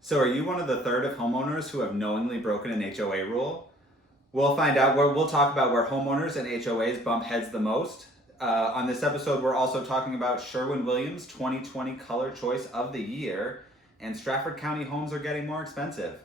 So are you one of the third of homeowners who have knowingly broken an HOA rule? We'll find out we'll talk about where homeowners and HOAs bump heads the most. On this episode, we're also talking about Sherwin-Williams 2020 Color Choice of the Year, and Strafford County homes are getting more expensive.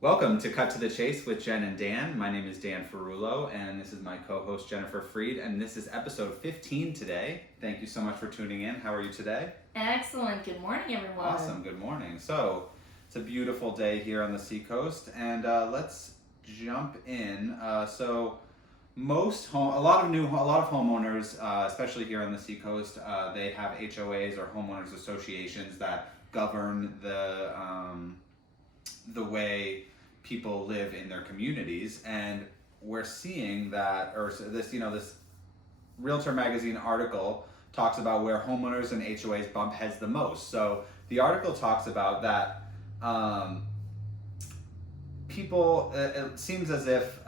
Welcome to Cut to the Chase with Jen and Dan. My name is Dan Ferullo, and this is my co-host Jennifer Freed, and this is episode 15 today. Thank you so much for tuning in. How are you today? Excellent. Good morning, everyone. Awesome. Good morning. So, it's a beautiful day here on the seacoast, and let's jump in. A lot of homeowners, especially here on the seacoast, they have HOAs or homeowners associations that govern the way people live in their communities, and we're seeing that, this Realtor Magazine article talks about where homeowners and HOAs bump heads the most. So the article talks about that it seems as if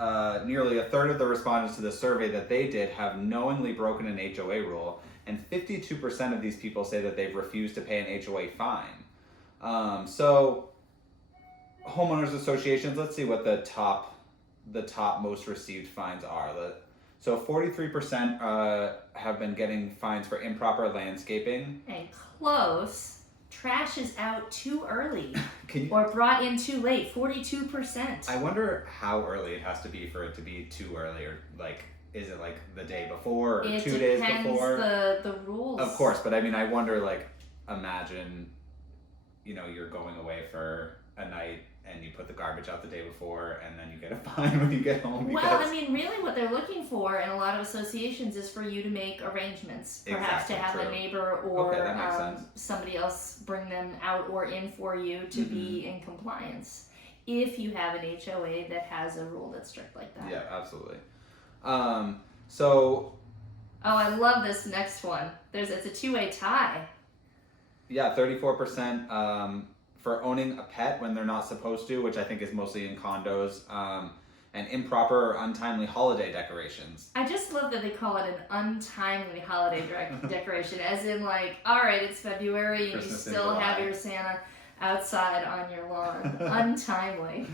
nearly a third of the respondents to the survey that they did have knowingly broken an HOA rule, and 52% of these people say that they've refused to pay an HOA fine. So homeowners associations, let's see what the top most received fines are. So 43% have been getting fines for improper landscaping. And close. Trash is out too early or brought in too late. 42%. I wonder how early it has to be for it to be too early, or is it like the day before or 2 days before? It depends the rules. Of course, but I mean, I wonder, imagine, you're going away for a night and you put the garbage out the day before, and then you get a fine when you get home. Really what they're looking for in a lot of associations is for you to make arrangements. Perhaps to have a neighbor or somebody else bring them out or in for you to be in compliance. If you have an HOA that has a rule that's strict like that. Yeah, absolutely. I love this next one. It's a two-way tie. Yeah, 34%. For owning a pet when they're not supposed to, which I think is mostly in condos, and improper or untimely holiday decorations. I just love that they call it an untimely holiday decoration, as in alright, it's February and Christmas you still have your Santa outside on your lawn. Untimely.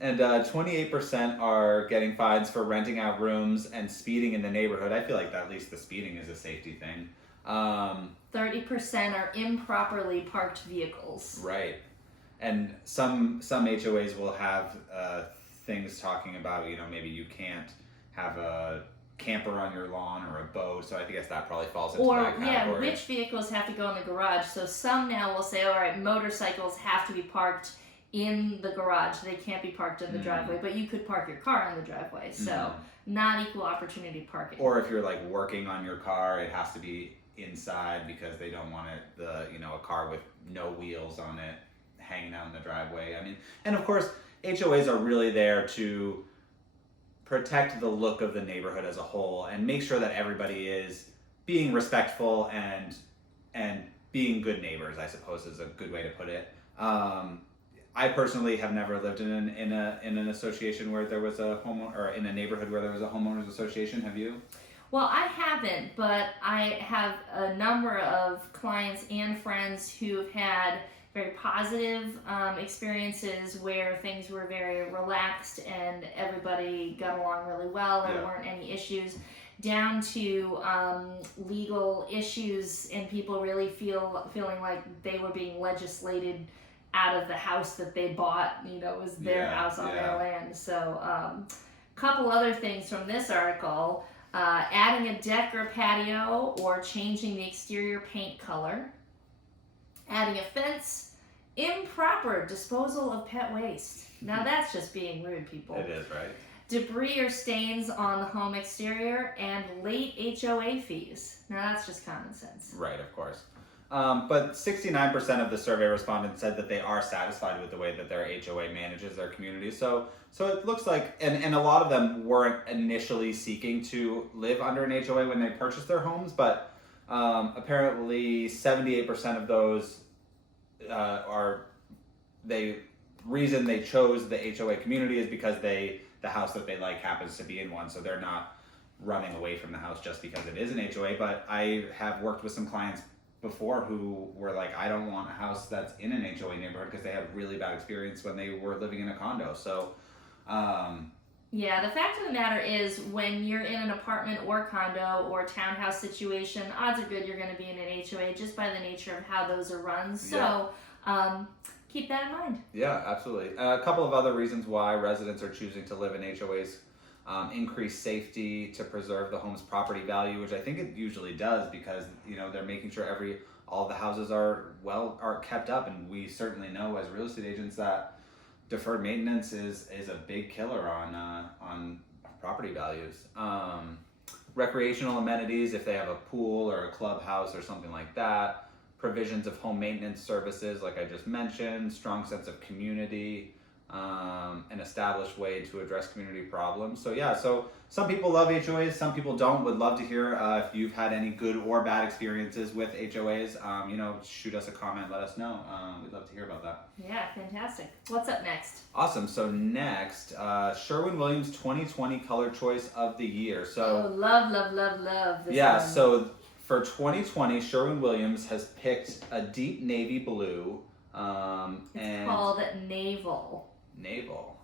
And 28% are getting fines for renting out rooms and speeding in the neighborhood. I feel like at least the speeding is a safety thing. 30% are improperly parked vehicles. Right. And some HOAs will have things talking about, maybe you can't have a camper on your lawn or a boat, so I guess that probably falls into that category. Which vehicles have to go in the garage. So some now will say, all right, motorcycles have to be parked in the garage. They can't be parked in the driveway, but you could park your car in the driveway. So not equal opportunity parking. Or if you're working on your car, it has to be inside because they don't want a car with no wheels on it hanging out in the driveway. I mean, and of course, HOAs are really there to protect the look of the neighborhood as a whole and make sure that everybody is being respectful and being good neighbors, I suppose is a good way to put it. I personally have never lived in an association where there was a homeowner, or in a neighborhood where there was a homeowners association. Have you? Well, I haven't, but I have a number of clients and friends who've had very positive experiences where things were very relaxed and everybody got along really well. There weren't any issues, down to legal issues and people really feeling like they were being legislated out of the house that they bought. It was their house on their land. So couple other things from this article. Adding a deck or patio or changing the exterior paint color. Adding a fence. Improper disposal of pet waste. Now that's just being rude, people. It is, right? Debris or stains on the home exterior, and late HOA fees. Now that's just common sense. Right, of course. But 69% of the survey respondents said that they are satisfied with the way that their HOA manages their community. So it looks like, and a lot of them weren't initially seeking to live under an HOA when they purchased their homes, but apparently 78% of those reason they chose the HOA community is because the house that they like happens to be in one, so they're not running away from the house just because it is an HOA, but I have worked with some clients before who were like, I don't want a house that's in an HOA neighborhood because they had really bad experience when they were living in a condo. So, yeah, the fact of the matter is when you're in an apartment or condo or townhouse situation, odds are good you're going to be in an HOA just by the nature of how those are run. So, keep that in mind. Yeah, absolutely. A couple of other reasons why residents are choosing to live in HOAs. Increase safety to preserve the home's property value, which I think it usually does because they're making sure all the houses are kept up, and we certainly know as real estate agents that deferred maintenance is a big killer on property values. Recreational amenities, if they have a pool or a clubhouse or something like that. Provisions of home maintenance services, like I just mentioned. Strong sense of community. An established way to address community problems. So some people love HOAs, some people don't. Would love to hear if you've had any good or bad experiences with HOAs. Shoot us a comment, let us know. We'd love to hear about that. Yeah, fantastic. What's up next? Awesome. So next, Sherwin-Williams 2020 Color Choice of the Year. So love this one. So for 2020, Sherwin-Williams has picked a deep navy blue. It's called Naval.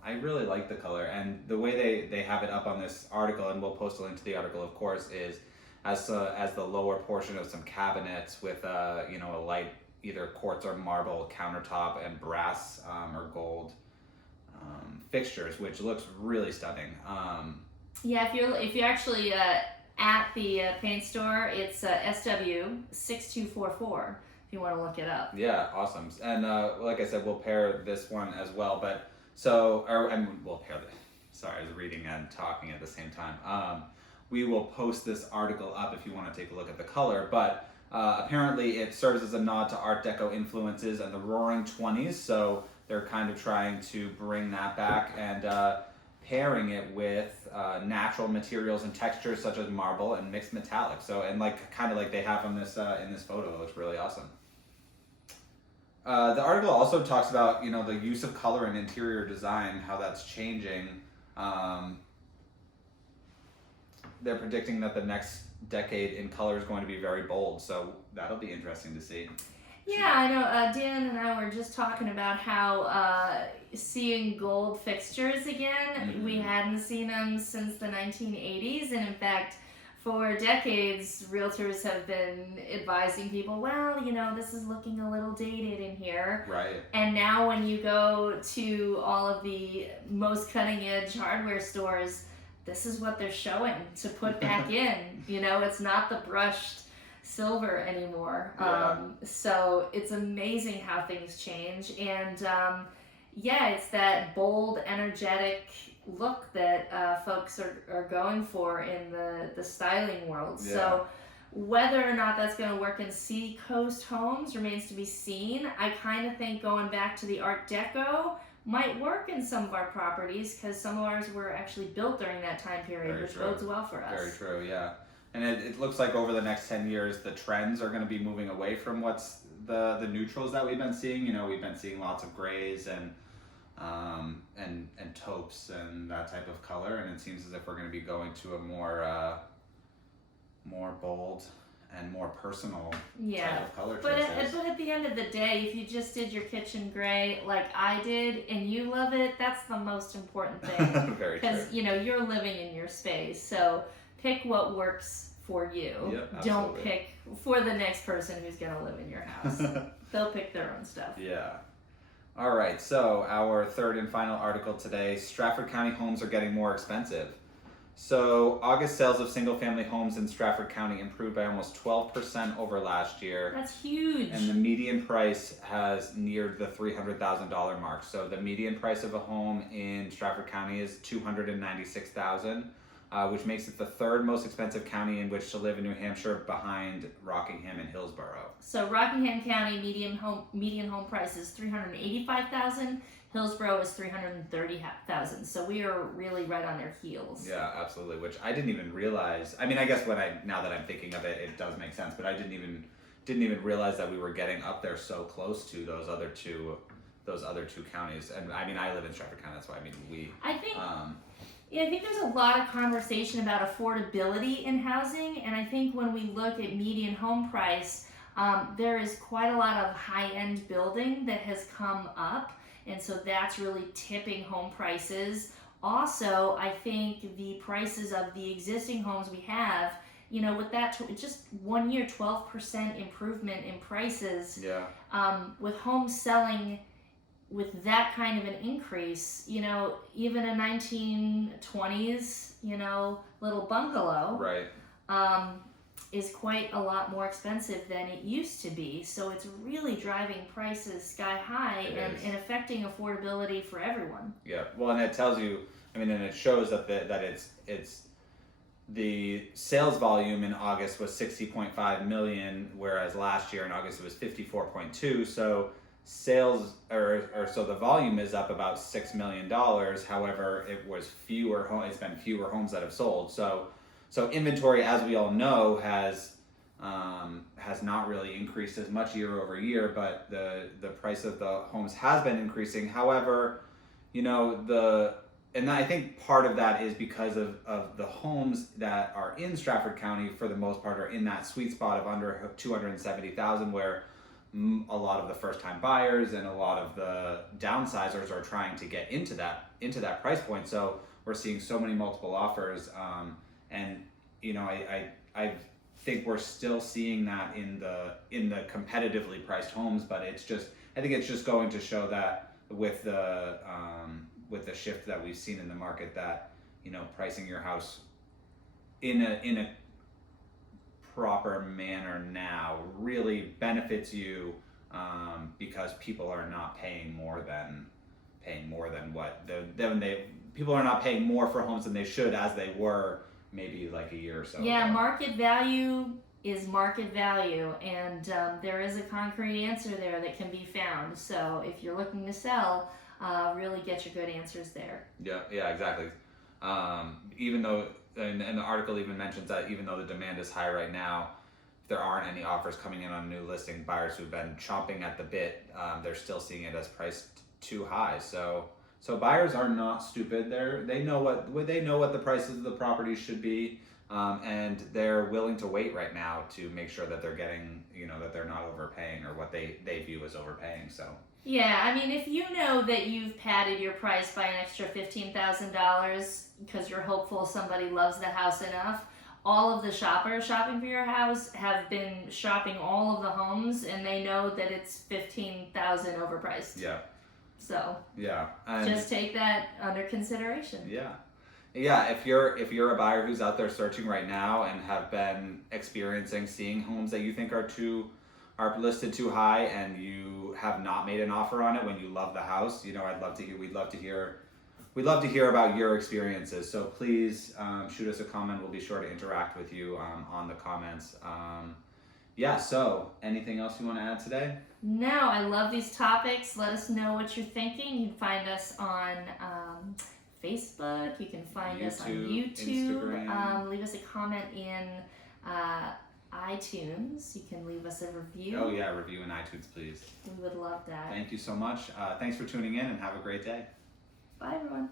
I really like the color, and the way they have it up on this article, and we'll post a link to the article, of course, is as the lower portion of some cabinets with a light either quartz or marble countertop and brass or gold fixtures, which looks really stunning. If you're actually at the paint store, it's SW6244. If you want to look it up. Yeah, awesome. And like I said, we'll pair this one as well. We'll pair the. Sorry, I was reading and talking at the same time. We will post this article up if you want to take a look at the color. But apparently, it serves as a nod to Art Deco influences and the Roaring '20s. So they're kind of trying to bring that back and pairing it with natural materials and textures such as marble and mixed metallic. So kind of like they have on this in this photo. It looks really awesome. The article also talks about the use of color in interior design, how that's changing. They're predicting that the next decade in color is going to be very bold, so that'll be interesting to see. Yeah, I know. Dan and I were just talking about how seeing gold fixtures again, we hadn't seen them since the 1980s, and in fact, for decades, realtors have been advising people, well, this is looking a little dated in here. Right. And now when you go to all of the most cutting edge hardware stores, this is what they're showing to put back in. It's not the brushed silver anymore. Yeah. So it's amazing how things change. And it's that bold, energetic look that folks are going for in the styling world. Yeah. So whether or not that's going to work in seacoast homes remains to be seen. I kind of think going back to the Art Deco might work in some of our properties because some of ours were actually built during that time period, which bodes well for us. Very true, yeah. And it looks like over the next 10 years, the trends are going to be moving away from what's the neutrals that we've been seeing. We've been seeing lots of grays and taupes and that type of color, and it seems as if we're going to be going to a more bold and more personal type of color choices. But at the end of the day, if you just did your kitchen gray like I did and you love it, that's the most important thing. Very true. Because you're living in your space, so pick what works for you. Yep, don't pick for the next person who's going to live in your house. They'll pick their own stuff. Yeah. All right, so our third and final article today, Strafford County homes are getting more expensive. So August sales of single-family homes in Strafford County improved by almost 12% over last year. That's huge. And the median price has neared the $300,000 mark. So the median price of a home in Strafford County is $296,000, which makes it the third most expensive county in which to live in New Hampshire, behind Rockingham and Hillsborough. So Rockingham County median home price is $385,000. Hillsborough is $330,000. So we are really right on their heels. Yeah, absolutely. Which I didn't even realize. I mean, I guess now that I'm thinking of it, it does make sense. But I didn't even realize that we were getting up there so close to those other two counties. And I mean, I live in Strafford County. That's why Yeah, I think there's a lot of conversation about affordability in housing, and I think when we look at median home price, there is quite a lot of high-end building that has come up, and so that's really tipping home prices. Also, I think the prices of the existing homes we have, with that just 1 year, 12% improvement in prices. Yeah. With homes selling with that kind of an increase, even a 1920s, little bungalow, Right. is quite a lot more expensive than it used to be. So it's really driving prices sky high and affecting affordability for everyone. Yeah. Well, and it tells you, and it shows that it's the sales volume in August was 60.5 million, whereas last year in August it was 54.2. So sales so the volume is up about $6 million. However, it's been fewer homes that have sold. So inventory, as we all know, has not really increased as much year over year, but the price of the homes has been increasing. However, and I think part of that is because of the homes that are in Strafford County, for the most part, are in that sweet spot of under 270,000, where a lot of the first-time buyers and a lot of the downsizers are trying to get into that price point. So we're seeing so many multiple offers, and I think we're still seeing that in the competitively priced homes, but I think it's just going to show that with the shift that we've seen in the market, that pricing your house in a proper manner now really benefits you, because people are not paying more than what people are not paying more for homes than they should, as they were maybe like a year or so ago. Market value is market value, and there is a concrete answer there that can be found. So if you're looking to sell, really get your good answers there. Yeah, exactly. Even though, and the article even mentions that even though the demand is high right now, if there aren't any offers coming in on a new listing, buyers who've been chomping at the bit, they're still seeing it as priced too high. So buyers are not stupid. They know what the prices of the properties should be, and they're willing to wait right now to make sure that they're getting, that they're not overpaying or what they view as overpaying. So. Yeah, if you know that you've padded your price by an extra $15,000 because you're hopeful somebody loves the house enough, all of the shoppers shopping for your house have been shopping all of the homes, and they know that it's $15,000 overpriced. Yeah. So. Yeah. Just take that under consideration. Yeah. Yeah, if you're a buyer who's out there searching right now and have been seeing homes that you think are listed too high, and you have not made an offer on it when you love the house, we'd love to hear about your experiences. So please shoot us a comment. We'll be sure to interact with you on the comments. So anything else you want to add today? No, I love these topics. Let us know what you're thinking. You can find us on Facebook. You can find us on YouTube. Instagram. Leave us a comment in iTunes. You can leave us a review. Oh yeah, review in iTunes, please. We would love that. Thank you so much. Thanks for tuning in, and have a great day. Bye, everyone.